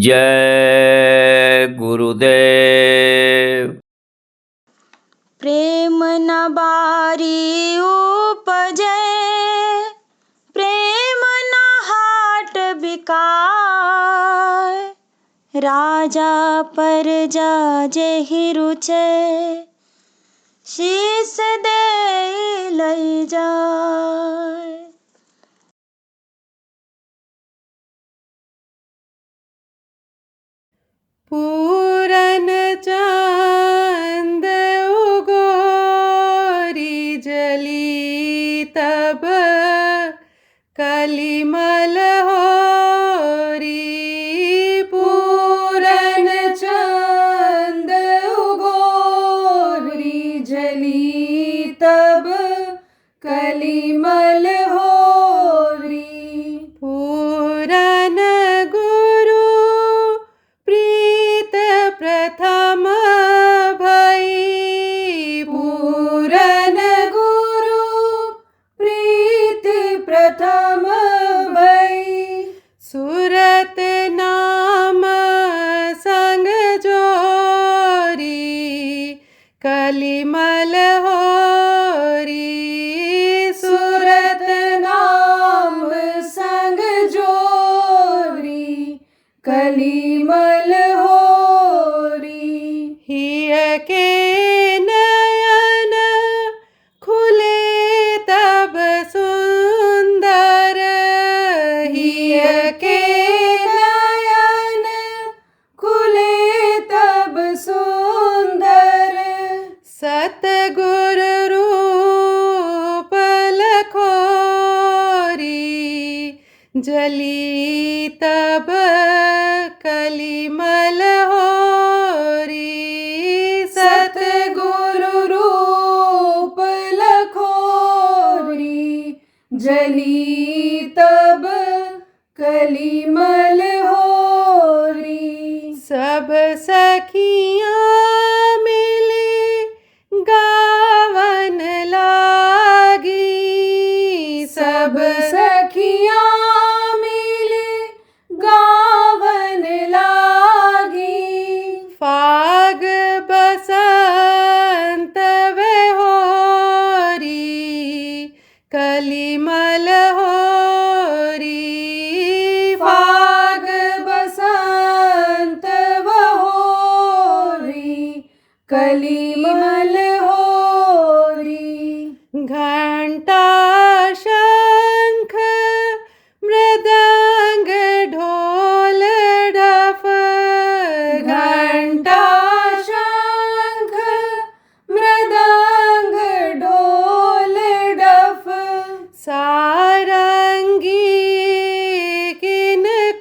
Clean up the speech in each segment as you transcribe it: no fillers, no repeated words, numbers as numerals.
जय गुरुदेव। प्रेम न बारी उपजे, प्रेम न हाट बिकाय। राजा प्रजा जेहि रुचे, शीस दे लई जाय। पूरन चांद उगोरी जली तब कलिमल होरी। पूरन चांद उगोरी जली तब कलिमल होरी। पूरन गुरु प्रीत प्रथम भई। पूरन गुरु प्रीत प्रथम भई। सुरत नाम संग जोरी कलिमल होरी। सुरत नाम संग जोरी कलिमल होरी। हिय के नयन खुले तब सुंदर। हिय के नयन खुले तब सुंदर। सतगुरु रूप लखोरी जली तब कलिमल होरी। सतगुरु रूप लखोरी जली तब कलिमल होरी। सब सखियां मिली गावन लागी। सब सखियां मिली गावन लागी। फाग बसंत वे होरी कलिमल होरी। फाग बसंत व होरी कलिमल होरी। घंटा शंख मृदंग ढोल डफ। घंटा शंख मृदंग ढोल डफ। सारंगी किनकोरी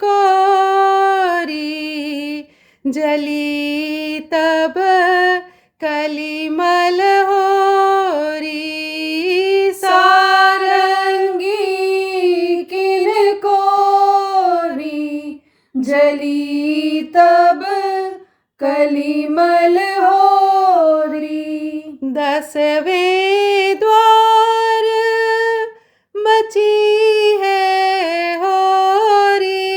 जली तब कलिमल होरी। सारंगी किनकोरी जली तब कलिमल होरी। 10वें द्वार मची है होरी।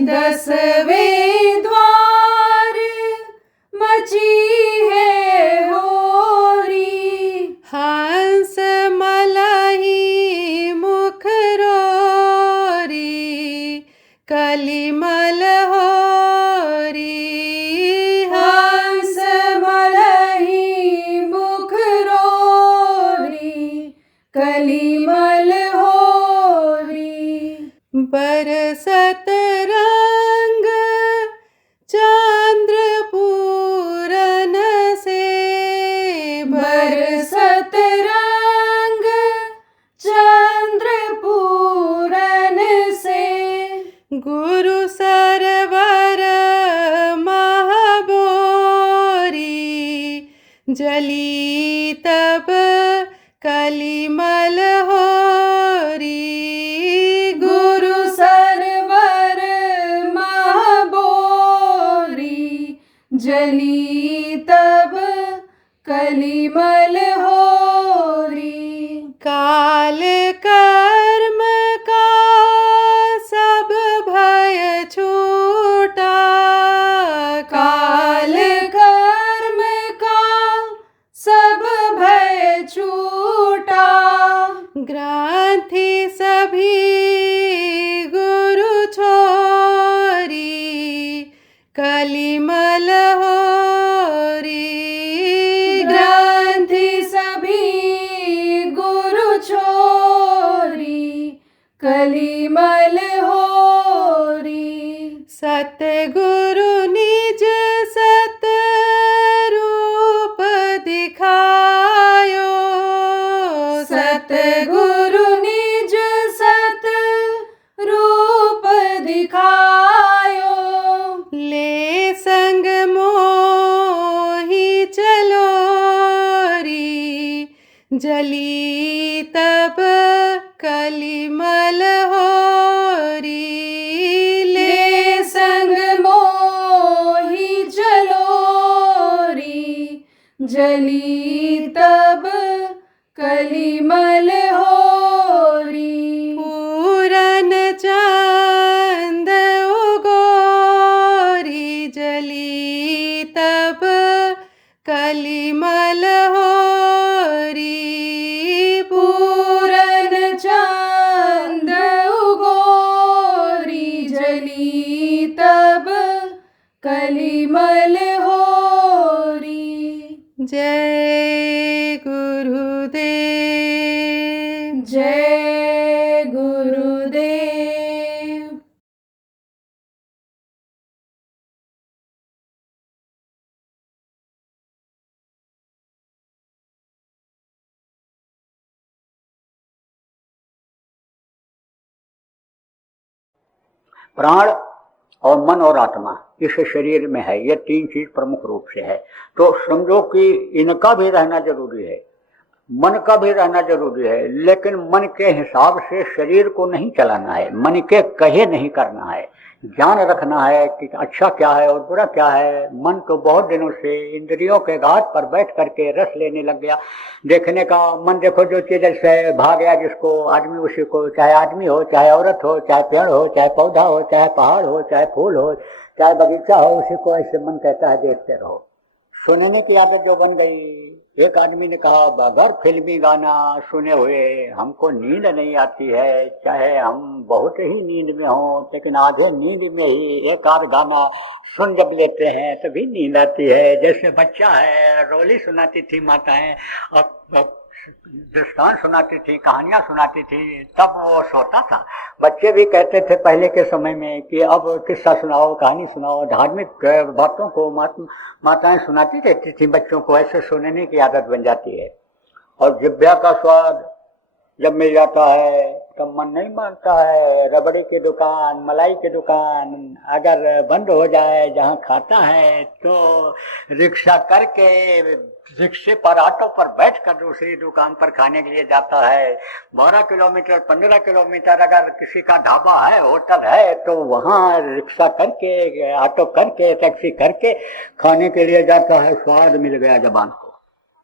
10वें द्वार मची है होरी। हंस मलही मुख रोरी कलिमल होरी। हंस मलही मुख रोरी कलिमल होरी। बरसत रंग चांद्र पूरन से। बरसत रंग चंद्र पूरन से। गुरु सरवर महाबोरी जली तब कलिमल होरी। गुरु सरवर महाबोरी जली तब कलिमल होरी। काल कर्म का सब भय छूटा, काल कर्म का सब भय छूटा। ग्रंथि सभी गुरु छोरी, कलिमल होरी। ग्रंथि सभी गुरु छोरी, कलिमल होरी। सतगुरु निज सत रूप दिखायो, सतगुरु निज सत रूप दिखायो। ले संग मोहि चलो री, जली तब कलिमल होरी। ले संग मोहि चलो री, जली तब कलिमल होरी। पूरन चांद उगोरी, जली तब कलिमल होरी। पूरन चांद उगोरी, जली तब कलिमल होरी। जय गुरुदेव, जय गुरुदेव। प्राण और मन और आत्मा इस शरीर में है, ये तीन चीज प्रमुख रूप से है। तो समझो कि इनका भी रहना जरूरी है, मन का भी रहना जरूरी है, लेकिन मन के हिसाब से शरीर को नहीं चलाना है, मन के कहे नहीं करना है। ज्ञान रखना है कि अच्छा क्या है और बुरा क्या है। मन तो बहुत दिनों से इंद्रियों के घाट पर बैठ करके रस लेने लग गया। देखने का मन, देखो जो चीज से भाग गया जिसको आदमी उसी को, चाहे आदमी हो, चाहे औरत हो, चाहे पेड़ हो, चाहे पौधा हो, चाहे पहाड़ हो, चाहे फूल हो, चाहे बगीचा हो, उसी को ऐसे मन कहता है देखते रहो। सुनने की आदत जो बन गई। एक आदमी ने कहा अगर फिल्मी गाना सुने हुए हमको नींद नहीं आती है, चाहे हम बहुत ही नींद में हों, लेकिन आधे नींद में ही एक आध गाना सुन जब लेते हैं तभी नींद आती है। जैसे बच्चा है, रोली सुनाती थी माताएं और दृष्टांत सुनाती थी, कहानियां सुनाती थी, तब वो सोता था। बच्चे भी कहते थे पहले के समय में कि अब किस्सा सुनाओ, कहानी सुनाओ। धार्मिक बातों को माताएं सुनाती रहती थी बच्चों को, ऐसे सुनने की आदत बन जाती है। और जिब्या का स्वाद जब मिल जाता है तब मन नहीं मानता है। रबड़ी की दुकान, मलाई की दुकान अगर बंद हो जाए जहाँ खाता है, तो रिक्शा करके रिक्शे पर, ऑटो पर बैठकर दूसरी दुकान पर खाने के लिए जाता है। 12 किलोमीटर 15 किलोमीटर अगर किसी का ढाबा है, होटल है, तो वहाँ रिक्शा करके, ऑटो करके, टैक्सी करके खाने के लिए जाता है। स्वाद मिल गया जबान को।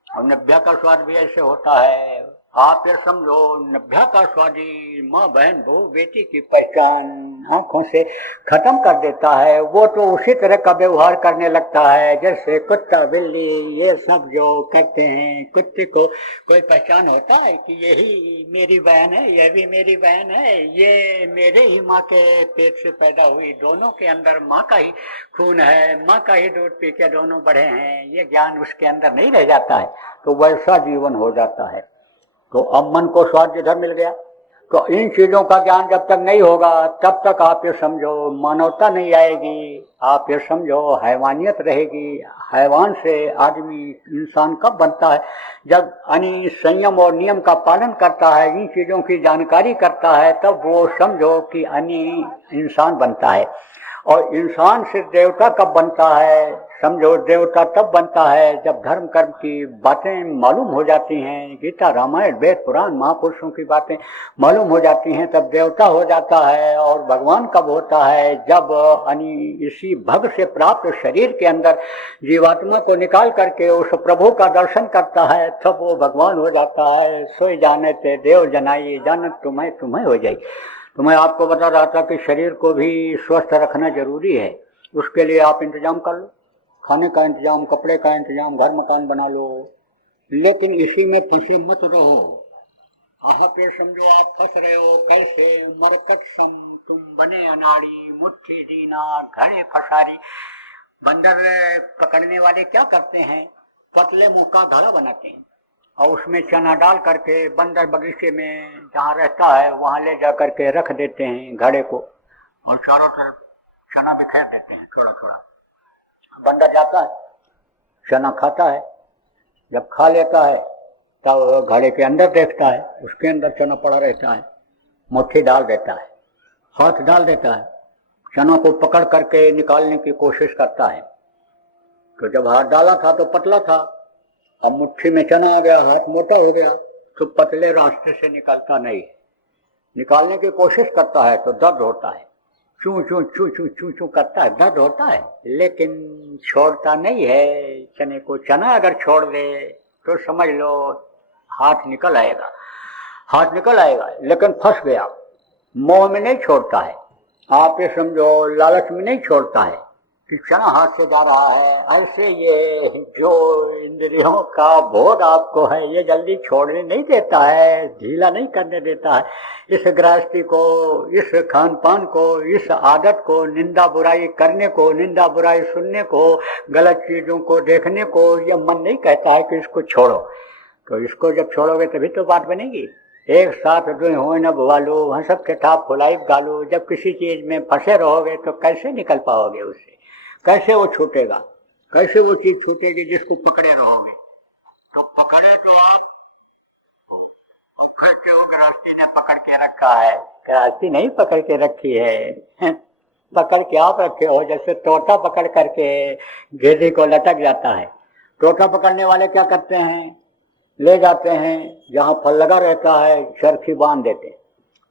और नब्या का स्वाद भी ऐसे होता है। आप ये समझो, नब्या का स्वादी माँ बहन बहू बेटी की पहचान आंखों से खत्म कर देता है। वो तो उसी तरह का व्यवहार करने लगता है जैसे कुत्ता बिल्ली ये सब जो करते हैं। कुत्ते को कोई पहचान होता है कि यही मेरी बहन है, यह भी मेरी बहन है, ये मेरे ही माँ के पेट से पैदा हुई, दोनों के अंदर माँ का ही खून है, माँ का ही दूध पी के दोनों बढ़े हैं, ये ज्ञान उसके अंदर नहीं रह जाता है, तो वैसा जीवन हो जाता है। तो अब मन को स्वाद जिधर मिल गया, तो इन चीजों का ज्ञान जब तक नहीं होगा तब तक आप ये समझो मानवता नहीं आएगी, आप ये समझो हैवानियत रहेगी। हैवान से आदमी इंसान कब बनता है? जब संयम और नियम का पालन करता है, इन चीजों की जानकारी करता है, तब वो समझो कि इंसान बनता है। और इंसान से देवता कब बनता है? समझो, देवता तब बनता है जब धर्म कर्म की बातें मालूम हो जाती हैं, गीता रामायण वेद पुराण महापुरुषों की बातें मालूम हो जाती हैं, तब देवता हो जाता है। और भगवान कब होता है? जब इसी भग से प्राप्त शरीर के अंदर जीवात्मा को निकाल करके उस प्रभु का दर्शन करता है, तब वो भगवान हो जाता है। सोई जाने ते देव जनाई, जानत तुम्हें तुम्हें हो जाए। तो मैं आपको बता रहा था कि शरीर को भी स्वस्थ रखना जरूरी है। उसके लिए आप इंतजाम कर लो, खाने का इंतजाम, कपड़े का इंतजाम, घर मकान बना लो, लेकिन इसी में फंसे मत रहो। पे समझो आप फंस रहे हो कैसे? मरकट सम तुम बने अनाड़ी, मुट्ठी दीना घड़े फसारी। बंदर पकड़ने वाले क्या करते हैं? पतले मुंह का घड़ा बनाते हैं और उसमें चना डाल करके बंदर बगीचे में जहाँ रहता है वहाँ ले जा करके रख देते हैं घड़े को, और चारों तरफ चना बिखेर देते हैं थोड़ा थोड़ा। बंदर जाता है, चना खाता है, जब खा लेता है तब घड़े के अंदर देखता है, उसके अंदर चना पड़ा रहता है। मुट्ठी डाल देता है, हाथ डाल देता है, चना को पकड़ करके निकालने की कोशिश करता है। तो जब हाथ डाला था तो पतला था, अब मुट्ठी में चना आ गया, हाथ मोटा हो गया, तो पतले रास्ते से निकलता नहीं है। निकालने की कोशिश करता है तो दर्द होता है, चू चू चू चू चू चू करता है, दर्द होता है, लेकिन छोड़ता नहीं है चने को। चना अगर छोड़ दे तो समझ लो हाथ निकल आएगा, हाथ निकल आएगा, लेकिन फंस गया। मोह में नहीं छोड़ता है, आप ये समझो लालच में नहीं छोड़ता है कि चना हाथ से जा रहा है। ऐसे ये जो इंद्रियों का भोग आपको है ये जल्दी छोड़ने नहीं देता है, ढीला नहीं करने देता है। इस गृहस्थी को, इस खान पान को, इस आदत को, निंदा बुराई करने को, निंदा बुराई सुनने को, गलत चीजों को देखने को, ये मन नहीं कहता है कि इसको छोड़ो। तो इसको जब छोड़ोगे तभी तो बात बनेगी। एक साथ दुई हो न भुवालो, हंसब के ठाप फुलाई गालो। जब किसी चीज में फंसे रहोगे तो कैसे निकल पाओगे उससे? कैसे वो छूटेगा? कैसे वो चीज छूटेगी जिसको पकड़े रहोगे? तो पकड़े तो आप गृहस्थी ने पकड़ के रखा है। गृहस्थी नहीं पकड़ के रखी है, पकड़ के आप रखे हो। जैसे तोता पकड़ करके घेरे को लटक जाता है। तोता पकड़ने वाले क्या करते हैं? ले जाते हैं जहाँ फल लगा रहता है, चरखी बांध देते हैं।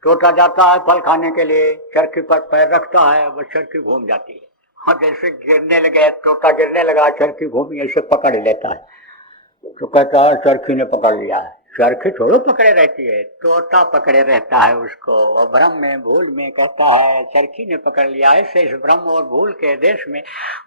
तोता जाता है फल खाने के लिए, चरखी पर पैर रखता है, वह चरखी घूम जाती है। हाँ, जैसे गिरने लगे, तोता गिरने लगा, चरखी घूमी, ऐसे पकड़ लेता है। तो कहता है चरखी ने पकड़ लिया है। चरखी थोड़ा पकड़े रहती है, तोता पकड़े रहता है उसको। और भ्रम में भूल में कहता है चरखी ने पकड़ लिया। ऐसे इस भ्रम और भूल के देश में,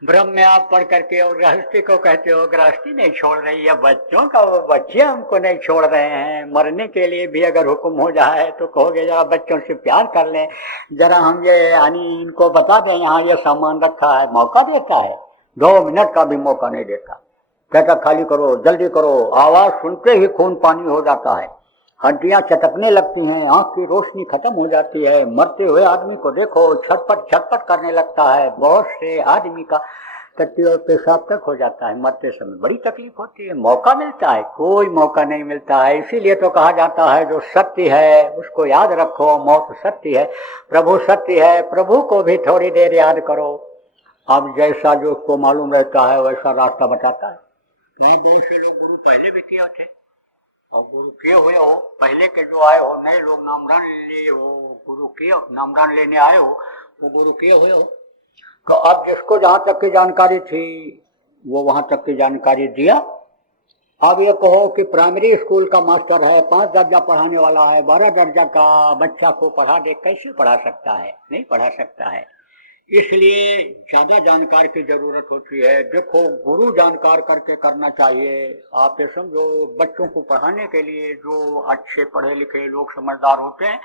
भ्रम में आप पढ़ करके और गृहस्थी को कहते हो गृहस्थी नहीं छोड़ रही है, बच्चों का बच्चे हमको नहीं छोड़ रहे हैं। मरने के लिए भी अगर हुक्म हो जाए तो कहोगे जरा बच्चों से प्यार कर लें, जरा हम ये यानी इनको बता दें यहाँ ये सामान रखा है। मौका देता है, 2 मिनट का भी मौका नहीं देता। कहता खाली करो, जल्दी करो। आवाज सुनते ही खून पानी हो जाता है, हड्डियां चटकने लगती हैं, आंख की रोशनी खत्म हो जाती है। मरते हुए आदमी को देखो, छटपट छटपट करने लगता है। बहुत से आदमी का टट्टी और पेशाब तक हो जाता है। मरते समय बड़ी तकलीफ होती है। मौका मिलता है? कोई मौका नहीं मिलता है। इसीलिए तो कहा जाता है जो सत्य है उसको याद रखो। मौत सत्य है, प्रभु सत्य है, प्रभु को भी थोड़ी देर याद करो। अब जैसा जो उसको मालूम रहता है वैसा रास्ता बताता है। नहीं, बहुत से लोग गुरु पहले भी किए थे और गुरु किए हुए हो, पहले के जो आए हो, नए लोग नामदान लिए हो, गुरु किए, नामदान लेने आए हो, वो गुरु किए हुए हो। तो अब जिसको जहां तक की जानकारी थी वो वहां तक की जानकारी दिया। अब ये कहो कि प्राइमरी स्कूल का मास्टर है, 5 दर्जा पढ़ाने वाला है, 12 दर्जा का बच्चा को पढ़ा दे, कैसे पढ़ा सकता है? नहीं पढ़ा सकता है। इसलिए ज्यादा जानकार की जरूरत होती है। देखो, गुरु जानकार करके करना चाहिए। आप ये समझो, बच्चों को पढ़ाने के लिए जो अच्छे पढ़े लिखे लोग समझदार होते हैं,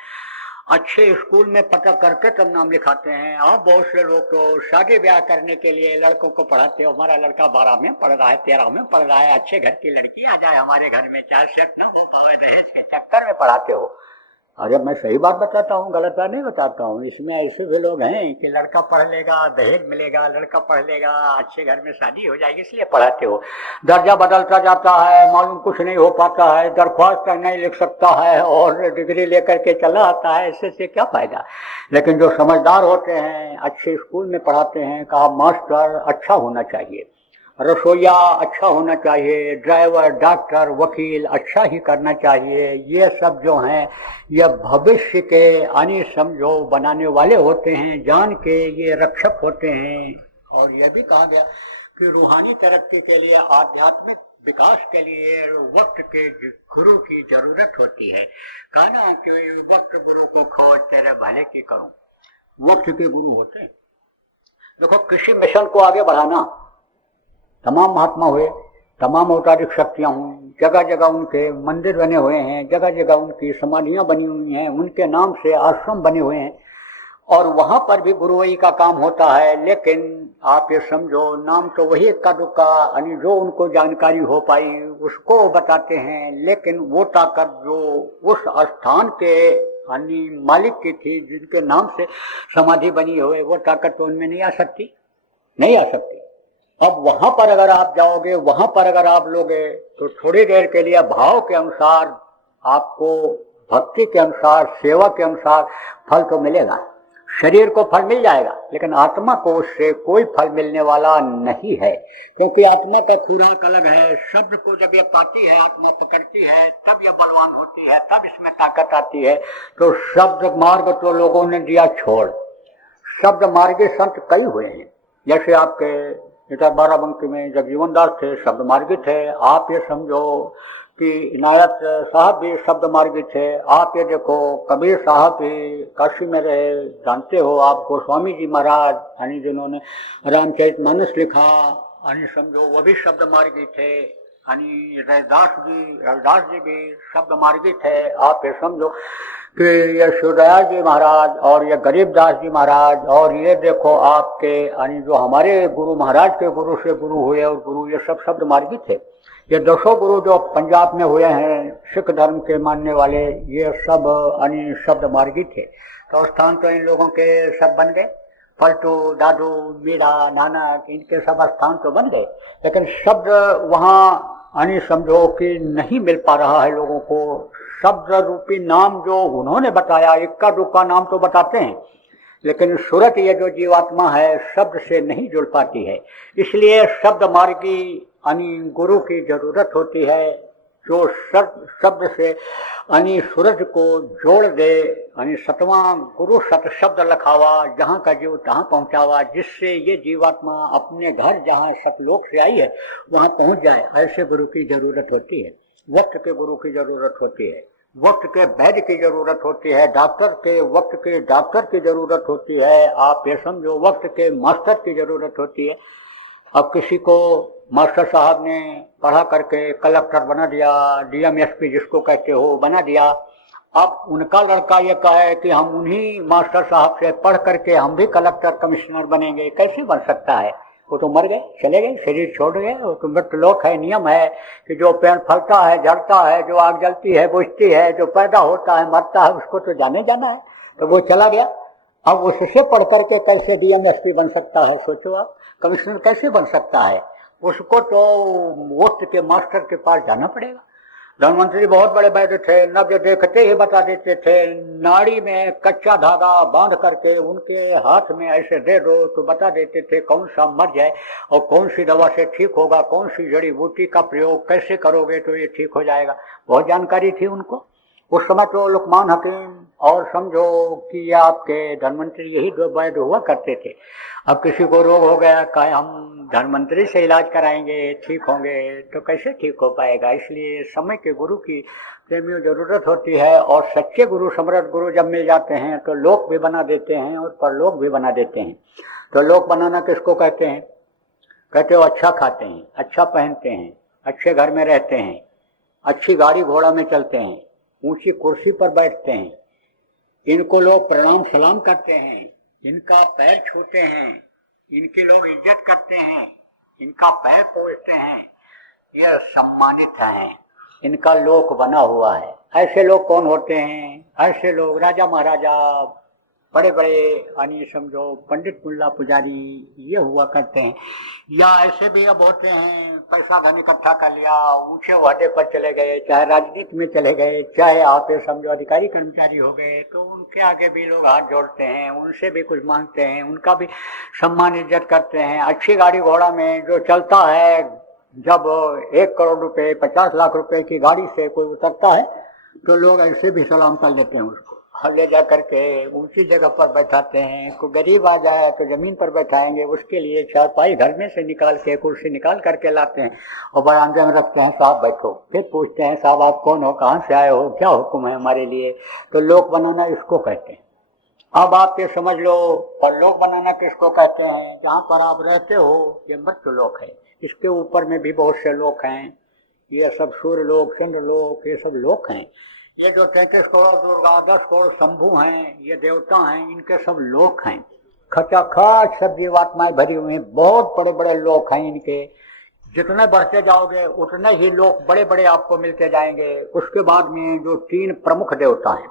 अच्छे स्कूल में पता करके तब नाम लिखाते हैं। आप बहुत से लोग तो शादी ब्याह करने के लिए लड़कों को पढ़ाते हो। हमारा लड़का 12 में पढ़ रहा है, 13 में पढ़ रहा है, अच्छे घर की लड़की आ जाए हमारे घर में, 4 सेट ना हो पावे, दहेज के चक्कर में पढ़ाते हो। अरे मैं सही बात बताता हूँ, गलत बात नहीं बताता हूँ। इसमें ऐसे भी लोग हैं कि लड़का पढ़ लेगा दहेज मिलेगा, लड़का पढ़ लेगा अच्छे घर में शादी हो जाएगी इसलिए पढ़ाते हो। दर्जा बदलता जाता है, मालूम कुछ नहीं हो पाता है, दरख्वास्त नहीं लिख सकता है और डिग्री लेकर के चला आता है, इससे से क्या फायदा। लेकिन जो समझदार होते हैं अच्छे स्कूल में पढ़ाते हैं, कहा मास्टर अच्छा होना चाहिए, रसोईया अच्छा होना चाहिए, ड्राइवर डॉक्टर वकील अच्छा ही करना चाहिए। ये सब जो हैं ये भविष्य के यानी समझो बनाने वाले होते हैं, जान के ये रक्षक होते हैं। और ये भी कहा गया कि रूहानी तरक्की के लिए, आध्यात्मिक विकास के लिए वक्त के गुरु की जरूरत होती है। कहा ना कि वक्त गुरु को खोज तेरे भले की करूं, वक्त के गुरु होते हैं। देखो किसी मिशन को आगे बढ़ाना, तमाम महात्मा हुए, तमाम औतारिक शक्तियां हुई, जगह जगह उनके मंदिर बने हुए हैं, जगह जगह उनकी समाधियां बनी हुई हैं, उनके नाम से आश्रम बने हुए हैं और वहां पर भी गुरुवई का काम होता है। लेकिन आप ये समझो नाम तो वही इक्का दुक्का यानी जो उनको जानकारी हो पाई उसको बताते हैं, लेकिन वो ताकत जो उस स्थान के यानी मालिक की थी, जिनके नाम से समाधि बनी हुई, वो ताकत तो उनमें नहीं आ सकती, नहीं आ सकती। अब वहां पर अगर आप जाओगे, वहां पर अगर आप लोगे तो थोड़ी देर के लिए भाव के अनुसार आपको, भक्ति के अनुसार, सेवा के अनुसार फल तो मिलेगा, शरीर को फल मिल जाएगा, लेकिन आत्मा को उससे कोई फल मिलने वाला नहीं है। क्योंकि आत्मा का खुराक अलग है। शब्द को जब ये पाती है, आत्मा पकड़ती है, तब ये बलवान होती है, तब इसमें ताकत आती है। तो शब्द मार्ग तो लोगों ने दिया छोड़, शब्द मार्गी संत कई हुए हैं। जैसे आपके इधर बाराबंकी में जगजीवन दास थे, शब्द मार्गी थे। आप ये समझो कि इनायत साहब भी शब्द मार्गी थे। आप ये देखो कबीर साहब भी काशी में रहे, जानते हो आप। गोस्वामी जी महाराज यानी जिन्होंने रामचरितमानस लिखा, यानी समझो वो भी शब्द मार्गी थे। यानी रविदास जी भी शब्द मार्गी थे। आप ये समझो कि ये शिवदयाल जी महाराज और ये गरीबदास जी महाराज और ये देखो आपके यानी जो हमारे गुरु महाराज के गुरु से गुरु हुए और गुरु, ये सब शब्द मार्गी थे। ये 200 गुरु जो पंजाब में हुए हैं सिख धर्म के मानने वाले, ये सब यानी शब्द मार्गी थे। तो स्थान तो इन लोगों के सब बन गए, पलटू, दादू, मीरा, नानक, इनके सब स्थान तो बन गए, लेकिन शब्द वहाँ यानी समझो कि नहीं मिल पा रहा है लोगों को। शब्द रूपी नाम जो उन्होंने बताया, इक्का दुक्का नाम तो बताते हैं, लेकिन सूरत ये जो जीवात्मा है शब्द से नहीं जुड़ पाती है। इसलिए शब्द मार्गी यानी गुरु की जरूरत होती है, जो शब्द से यानी सूरज को जोड़ दे। यानी सतवां गुरु सत शब्द लखावा, जहाँ का जीव तहाँ पहुँचावा, जिससे ये जीवात्मा अपने घर जहाँ सतलोक से आई है वहाँ पहुँच जाए। ऐसे गुरु की जरूरत होती है। वक्त के गुरु की जरूरत होती है, वक्त के वैद्य की जरूरत होती है, वक्त के डॉक्टर की जरूरत होती है। आप ये समझो वक्त के मास्टर की जरूरत होती है। अब किसी को मास्टर साहब ने पढ़ा करके कलेक्टर बना दिया, डीएम एसपी जिसको कहते हो बना दिया। अब उनका लड़का ये कहे कि हम उन्हीं मास्टर साहब से पढ़ करके हम भी कलेक्टर कमिश्नर बनेंगे, कैसे बन सकता है? वो तो मर गए, चले गए, शरीर छोड़ गए। वो तो मृतलोक है, नियम है कि जो पेड़ फलता है, झड़ता है, जो आग जलती है, बुझती है, जो पैदा होता है, मरता है, उसको तो जाने जाना है। तो वो चला गया। अब उससे पढ़ करके कैसे डीएम एसपी बन सकता है? सोचो आप, कमिश्नर कैसे बन सकता है? उसको तो वक्त के मास्टर के पास जाना पड़ेगा। धनवंतरी बहुत बड़े वैद्य थे, नब्ज देखते ही बता देते थे। नाड़ी में कच्चा धागा बांध करके उनके हाथ में ऐसे दे दो तो बता देते थे कौन सा मर जाए और कौन सी दवा से ठीक होगा, कौन सी जड़ी बूटी का प्रयोग कैसे करोगे तो ये ठीक हो जाएगा। बहुत जानकारी थी उनको। उस समय तो लुकमान हकीम और समझो कि ये आपके धनवंतरी, यही दो वैद्य हुआ करते थे। अब किसी को रोग हो गया, कहे हम धनवंतरी से इलाज कराएंगे, ठीक होंगे, तो कैसे ठीक हो पाएगा? इसलिए समय के गुरु की प्रेमियों जरूरत होती है। और सच्चे गुरु, समर्थ गुरु जब मिल जाते हैं तो लोक भी बना देते हैं और परलोक भी बना देते हैं। तो लोक बनाना किसको कहते हैं? कहते हो अच्छा खाते हैं, अच्छा पहनते हैं, अच्छे घर में रहते हैं, अच्छी गाड़ी घोड़ा में चलते हैं, ऊंची कुर्सी पर बैठते हैं, इनको लोग प्रणाम सलाम करते हैं, इनका पैर छूते हैं, इनकी लोग इज्जत करते हैं, इनका पैर पोछते हैं, ये सम्मानित हैं, इनका लोक बना हुआ है। ऐसे लोग कौन होते हैं? ऐसे लोग राजा महाराजा, बड़े बड़े यानी समझो पंडित मुल्ला पुजारी ये हुआ करते हैं। या ऐसे भी अब होते हैं, पैसा धन इकट्ठा कर लिया, ऊंचे ओहदे पर चले गए, चाहे राजनीति में चले गए, चाहे आप ये समझो अधिकारी कर्मचारी हो गए, तो उनके आगे भी लोग हाथ जोड़ते हैं, उनसे भी कुछ मांगते हैं, उनका भी सम्मान इज्जत करते हैं। अच्छी गाड़ी घोड़ा में जो चलता है, जब 1 करोड़ रुपए 50 लाख रुपए की गाड़ी से कोई उतरता है तो लोग ऐसे भी सलाम कर लेते हैं उसको, ले जा करके ऊंची जगह पर बैठाते हैं। कोई गरीब आ जाए तो जमीन पर बैठाएंगे, उसके लिए चारपाई घर में से निकाल के कुर्सी निकाल करके लाते हैं और बरामदे में रखते हैं, साहब बैठो। फिर पूछते हैं, साहब आप कौन हो, कहाँ से आए हो, क्या हुक्म है हमारे लिए? तो लोक बनाना इसको कहते हैं। अब आप ये समझ लो, और लोक बनाना किसको कहते हैं? जहाँ पर आप रहते हो ये मृत्यु लोक है, इसके ऊपर में भी बहुत से लोक हैं, ये सब सूर्य लोक, चंद्र लोक, ये सब लोक हैं। ये जो 33 करोड़ दुर्गा, 10 करोड़ शंभु हैं, ये देवता हैं, इनके सब लोक हैं। खचाखच सब जीवात्माएं भरी हुई हैं, बहुत बड़े बड़े लोक हैं इनके। जितने बढ़ते जाओगे उतने ही लोक बड़े बड़े आपको मिलते जाएंगे। उसके बाद में जो 3 प्रमुख देवता हैं,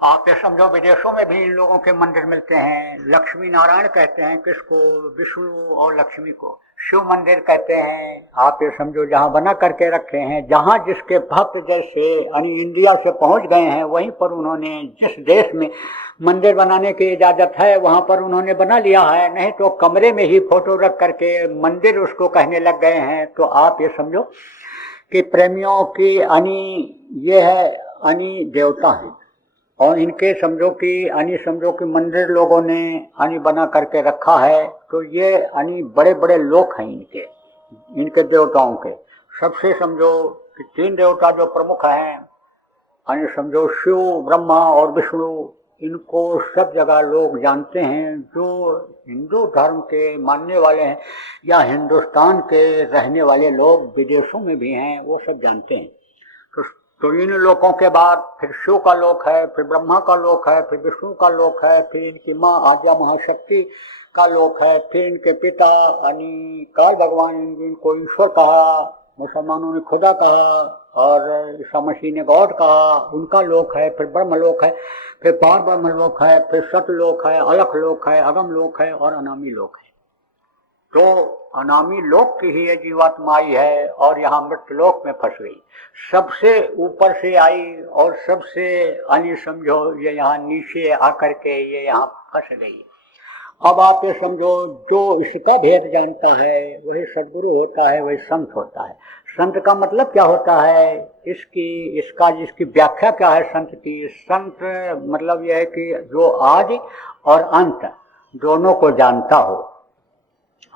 आप ये समझो विदेशों में भी इन लोगों के मंदिर मिलते हैं। लक्ष्मी नारायण कहते हैं किसको? विष्णु और लक्ष्मी को। शिव मंदिर कहते हैं, आप ये समझो जहाँ बना करके रखे हैं, जहाँ जिसके भक्त जैसे यानी इंडिया से पहुंच गए हैं वहीं पर उन्होंने जिस देश में मंदिर बनाने की इजाजत है वहां पर उन्होंने बना लिया है, नहीं तो कमरे में ही फोटो रख करके मंदिर उसको कहने लग गए हैं। तो आप ये समझो कि प्रेमियों की ये है देवता है, और इनके समझो कि मंदिर लोगों ने बना करके रखा है। तो ये बड़े बड़े लोक हैं इनके देवताओं के। सबसे समझो कि 3 देवता जो प्रमुख हैं, समझो शिव, ब्रह्मा और विष्णु, इनको सब जगह लोग जानते हैं। जो हिंदू धर्म के मानने वाले हैं या हिंदुस्तान के रहने वाले लोग विदेशों में भी हैं, वो सब जानते हैं। तो इन लोकों के बाद फिर शिव का लोक है, फिर ब्रह्मा का लोक है, फिर विष्णु का लोक है, फिर इनकी माँ आद्या महाशक्ति का लोक है, फिर इनके पिता काल भगवान, इनको ईश्वर कहा, मुसलमानों ने खुदा कहा और ईसा मसीह ने गॉड कहा, उनका लोक है। फिर ब्रह्म लोक है, फिर पार ब्रह्म लोक है, फिर सतलोक है, अलख लोक है, अगम लोक है और अनामी लोक है। तो अनामी लोक की ही ये जीवात्मा आई है और यहाँ मृत्यु लोक में फंस गई। सबसे ऊपर से आई और सबसे समझो ये यहाँ नीचे आकर के ये यहाँ फंस गई। अब आप ये समझो जो इसका भेद जानता है वही सद्गुरु होता है, वही संत होता है। संत का मतलब क्या होता है? जिसकी व्याख्या क्या है संत की? संत मतलब यह है कि जो आदि और अंत दोनों को जानता हो।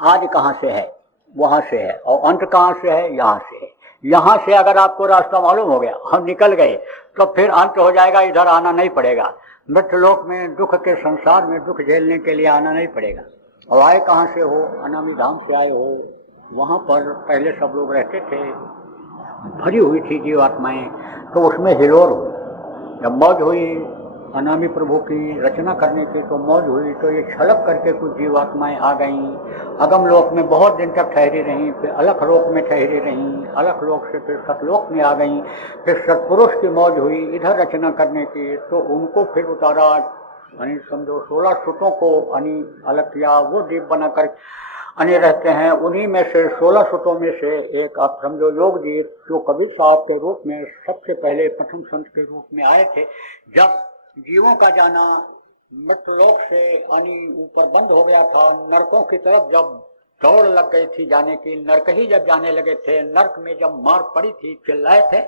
आदि कहाँ से है? वहां से है, और अंत कहाँ से है? यहाँ से है। यहाँ से अगर आपको रास्ता मालूम हो गया, हम निकल गए, तो फिर अंत हो जाएगा, इधर आना नहीं पड़ेगा। मृत्यु लोक में दुख के संसार में दुख झेलने के लिए आना नहीं पड़ेगा। और आए कहाँ से हो? अनामी धाम से आए हो। वहां पर पहले सब लोग रहते थे, भरी हुई थी जीवात्माएं, तो उसमें हिलोर हुई। जब मौज हुई अनामी प्रभु की रचना करने की, तो मौज हुई, तो ये छलक करके कुछ जीवात्माएं आ गईं। अगम लोक में बहुत दिन तक ठहरी रहीं, फिर अलख लोक में ठहरी रहीं, अलख लोक से फिर सतलोक में आ गईं। फिर सतपुरुष की मौज हुई इधर रचना करने की, तो उनको फिर उतारा, समझो 16 सुतों को अलग किया, वो दीप बनाकर रहते हैं। उन्हीं में से 16 सुतों में से एक आप समझो योग दीप, जो कबीर साहब के रूप में सबसे पहले प्रथम संत के रूप में आए थे। जब जीवों का जाना मृत्यु लोक से ऊपर बंद हो गया था, नरकों की तरफ जब दौड़ लग गई थी जाने की, नरक ही जब जाने लगे थे, नरक में जब मार पड़ी थी, चिल्लाए थे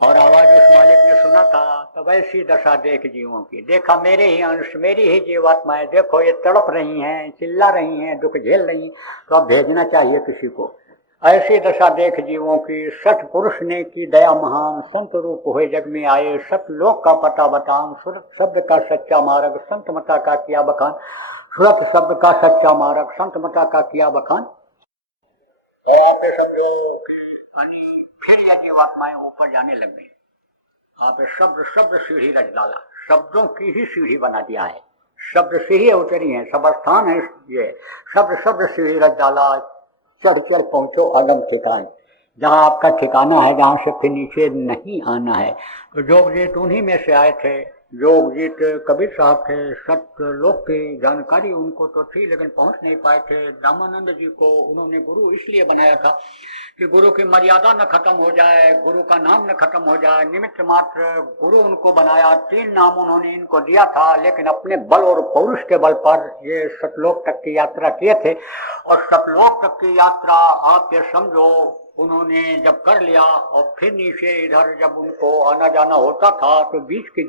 और आवाज उस मालिक ने सुना था, तब ऐसी दशा देख जीवों की। देखा मेरे ही अंश, मेरी ही जीवात्माएं, देखो ये तड़प रही हैं, चिल्ला रही हैं, दुख झेल रही, तो अब भेजना चाहिए किसी को। ऐसी दशा देख जीवों की, सठ पुरुष ने की दया महान, संत रूप हुए जग में आए, सत लोक का पता बतान, सुरत शब्द का सच्चा मार्ग, संत मता का किया बखान। सुरत शब्द का सच्चा मार्ग, संत मता का किया बखान। तो आप समझो फिर यह जीवात्माएं ऊपर जाने लग गई। आप शब्द सीढ़ी रच डाला, शब्दों की ही सीढ़ी बना दिया है, शब्द से ही उतरी है, सब स्थान है ये। शब्द सीढ़ी रच डाला, चढ़ पहुंचो आलम ठिकाने। जहाँ आपका ठिकाना है, जहाँ से फिर नीचे नहीं आना है। तो जोगजीत उन्हीं में से आए थे। जोगजीत कबीर साहब थे, सतलोक की जानकारी उनको तो थी लेकिन पहुंच नहीं पाए थे। रामानंद जी को उन्होंने गुरु इसलिए बनाया था कि गुरु की मर्यादा न खत्म हो जाए, गुरु का नाम न खत्म हो जाए, निमित्त मात्र गुरु उनको बनाया। 3 नाम उन्होंने इनको दिया था, लेकिन अपने बल और पौरुष के बल पर ये सतलोक तक की यात्रा किए थे। और सतलोक तक की यात्रा आप ये समझो उन्होंने जब कर लिया और फिर नीचे इधर जब उनको आना जाना होता था तो बीच की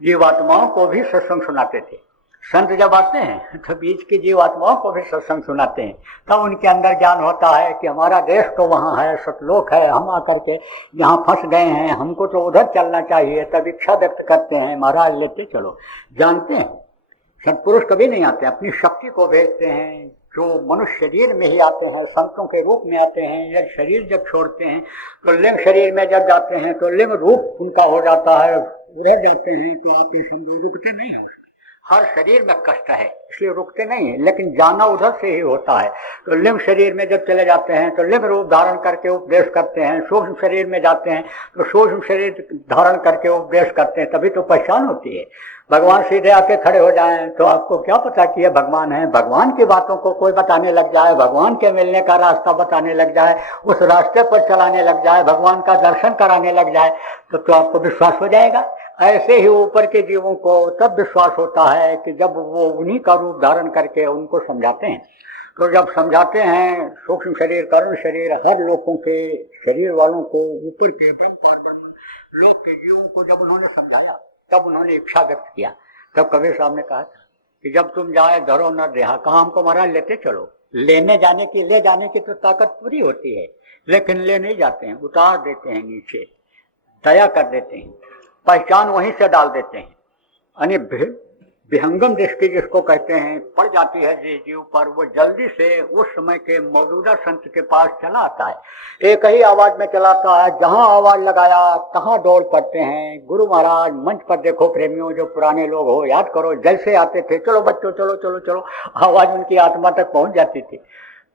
जीवात्माओं को भी सत्संग सुनाते थे। संत जब आते हैं तो बीच की जीवात्माओं को भी सत्संग सुनाते हैं, तब उनके अंदर ज्ञान होता है कि हमारा देश तो वहाँ है, सतलोक है, हम आकर के यहाँ फंस गए हैं, हमको तो उधर चलना चाहिए। तब इच्छा व्यक्त करते हैं, महाराज लेते चलो। जानते हैं सत्पुरुष कभी नहीं आते, अपनी शक्ति को भेजते हैं। जो मनुष्य शरीर में ही आते हैं, संतों के रूप में आते हैं। यह शरीर जब छोड़ते हैं तो लिंग शरीर में जब जाते हैं तो लिंग रूप उनका हो जाता है, उधर जाते हैं तो आप ये समझो रुकते नहीं है। उसमें हर शरीर में कष्ट है इसलिए रुकते नहीं है, लेकिन जाना उधर से ही होता है। तो लिंग शरीर में जब चले जाते हैं तो लिंग रूप धारण करके उपदेश करते हैं। सूक्ष्म शरीर में जाते हैं तो सूक्ष्म शरीर धारण करके उपदेश करते हैं, तभी तो पहचान होती है। भगवान सीधे आके खड़े हो जाएं तो आपको क्या पता कि ये भगवान है। भगवान की बातों को कोई बताने लग जाए, भगवान के मिलने का रास्ता बताने लग जाए, उस रास्ते पर चलाने लग जाए, भगवान का दर्शन कराने लग जाए तो आपको विश्वास हो जाएगा। ऐसे ही ऊपर के जीवों को तब विश्वास होता है कि जब वो उन्हीं का रूप धारण करके उनको समझाते हैं। तो जब समझाते हैं सूक्ष्म शरीर, कर्ण शरीर, हर लोगों के शरीर वालों को, ऊपर के ब्रह्म पार लोक के जीवों को जब उन्होंने समझाया तब उन्होंने इच्छा व्यक्त किया। तब कबीर साहब ने कहा था कि जब तुम जाए धरो न देहा, कहा हमको महाराज लेते चलो। लेने जाने की, ले जाने की तो ताकत पूरी होती है, लेकिन ले नहीं जाते हैं, उतार देते हैं नीचे, दया कर देते हैं, पहचान वहीं से डाल देते हैं। यानी विहंगम दृष्टि जिसको कहते हैं पड़ जाती है जिस जीव पर, वो जल्दी से उस समय के मौजूदा संत के पास चला आता है। एक ही आवाज में चलाता है, जहां आवाज लगाया तहां दौड़ पड़ते हैं। गुरु महाराज मंच पर देखो प्रेमियों, जो पुराने लोग हो याद करो, जैसे आते थे चलो बच्चों चलो चलो चलो, आवाज उनकी आत्मा तक पहुंच जाती थी।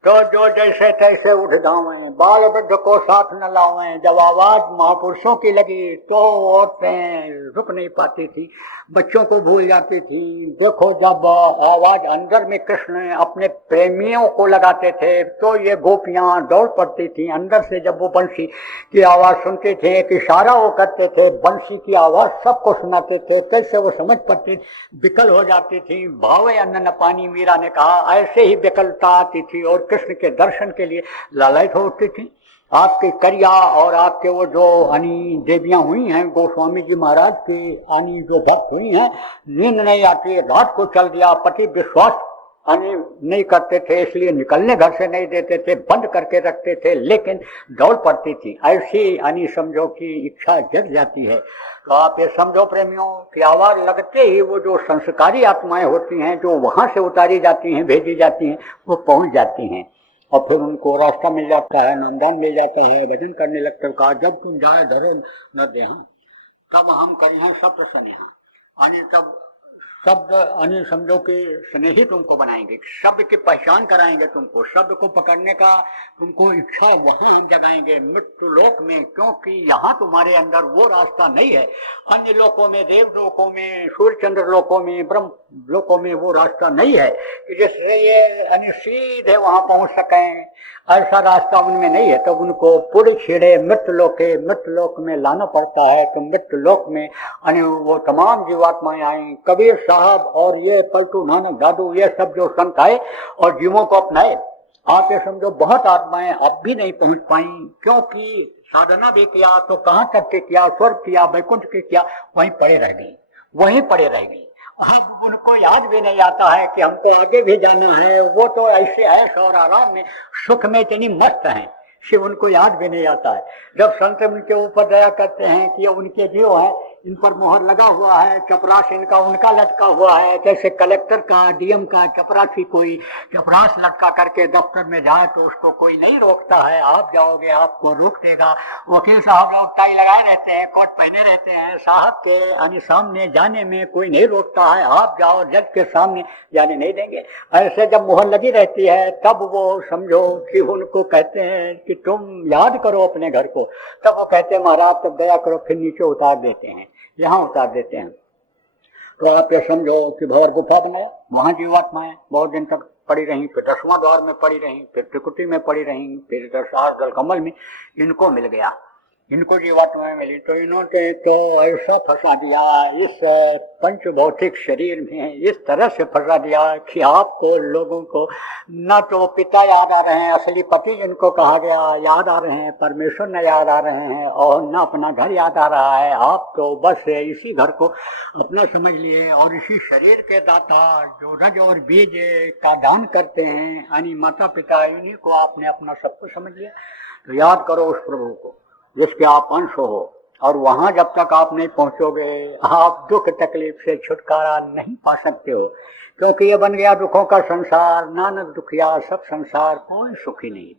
तो जो जैसे तैसे उठ जावें, बाल वृद्ध को साथ न लावें। जब आवाज महापुरुषों की लगी तो औरतें रुक नहीं पाती थी, बच्चों को भूल जाती थी। देखो जब आवाज अंदर में कृष्ण अपने प्रेमियों को लगाते थे तो ये गोपियां दौड़ पड़ती थी अंदर से। जब वो बंसी की आवाज सुनते थे, एक इशारा वो करते थे, बंसी की आवाज सबको सुनाते थे, कैसे वो समझ पड़ती, विकल हो जाती थी। भावे अन्न न पानी, मीरा ने कहा, ऐसे ही विकलता आती थी और कृष्ण के दर्शन के लिए लालायित हो उठती थी। आपके करिया और आपके वो जो अनी देवियां हुई हैं, गोस्वामी जी महाराज की अनी जो भक्त हुई हैं, नींद नहीं आती, रात को चल दिया, पति विश्वास अनी नहीं करते थे इसलिए निकलने घर से नहीं देते थे, बंद करके रखते थे, लेकिन दौड़ पड़ती थी। ऐसी अनी समझो की इच्छा जग जाती है। तो आप ये समझो प्रेमियों कि आवाज लगते ही वो जो संस्कारी आत्माएं होती हैं, जो वहां से उतारी जाती हैं, भेजी जाती हैं, वो पहुंच जाती हैं और फिर उनको रास्ता मिल जाता है, नामदान मिल जाता है, भजन करने लगते हैं। कहा जब तुम जाए धरो न देहा, तब हम करें शब्द स्नेहा। यानी तब शब्द यानी समझो कि स्नेही तुमको बनाएंगे, शब्द की पहचान कराएंगे तुमको, शब्द को पकड़ने का तुमको इच्छा वहां हम जगाएंगे मृत्यु लोक में, क्योंकि यहाँ तुम्हारे अंदर वो रास्ता नहीं है। अन्य लोकों में, देव लोकों में, सूर्य चंद्र लोकों में, ब्रह्म लोकों में वो रास्ता नहीं है कि जिससे ये सीधे वहां पहुंच सकें। ऐसा रास्ता उनमें नहीं है, तो उनको पूरे छेड़े मृत्यु लोक में लाना पड़ता है। तो मृत्यु लोक में वो तमाम जीवात्माएं आई, कबीर साहब और ये पलटू नानक दादू, ये सब जो संत आए और जीवों को अपनाए। आप ये समझो बहुत आत्माएं अब भी नहीं पहुंच पाई, क्योंकि साधना भी किया तो कहाँ तक के किया, स्वर्ग किया, वैकुंठ के किया, वहीं पड़े रह गई। अब उनको याद भी नहीं आता है कि हमको आगे भी जाना है। वो तो ऐसे ऐश और आराम में, सुख में इतनी मस्त हैं कि उनको याद भी नहीं आता है। जब संत उनके ऊपर दया करते हैं कि ये उनके जीव हैं, इन पर मोहर लगा हुआ है, चपरास इनका उनका लटका हुआ है। जैसे कलेक्टर का, डीएम का चपरासी कोई चपरास लटका करके दफ्तर में जाए तो उसको कोई नहीं रोकता है। आप जाओगे आपको रोक देगा। वकील साहब लोग टाई लगाए रहते हैं, कोट पहने रहते हैं, साहब के यानी सामने जाने में कोई नहीं रोकता है। आप जाओ जज के सामने जाने नहीं देंगे। ऐसे जब मोहर लगी रहती है तब वो समझो कि उनको कहते हैं कि तुम याद करो अपने घर को। तब वो कहते हैं महाराज तब दया करो, फिर नीचे उतार देते हैं, यहाँ उतार देते हैं। तो आप ये समझो कि भंवर गुफा बनाया, वहां जीवात्माएं बहुत दिन तक पड़ी रही, फिर 10वां द्वार में पड़ी रही, फिर त्रिकुटी में पड़ी रही, फिर दल कमल में इनको मिल गया, इनको जीवात्माएं मिली। तो इन्होंने तो ऐसा फंसा दिया इस पंच भौतिक शरीर में, इस तरह से फंसा दिया कि आपको लोगों को न तो पिता याद आ रहे हैं, असली पति जिनको कहा गया याद आ रहे हैं, परमेश्वर न याद आ रहे हैं, और न अपना घर याद आ रहा है। आप तो बस इसी घर को अपना समझ लिए और इसी शरीर के दाता जो रज और बीज का दान करते हैं यानी माता पिता, इन्हीं को आपने अपना सब कुछ समझ लिया। तो याद करो उस प्रभु को जिसके आप अंश हो, और वहां जब तक आप नहीं पहुंचोगे आप दुख तकलीफ से छुटकारा नहीं पा सकते हो, क्योंकि ये बन गया दुखों का संसार। नानक दुखिया सब संसार, कोई सुखी नहीं।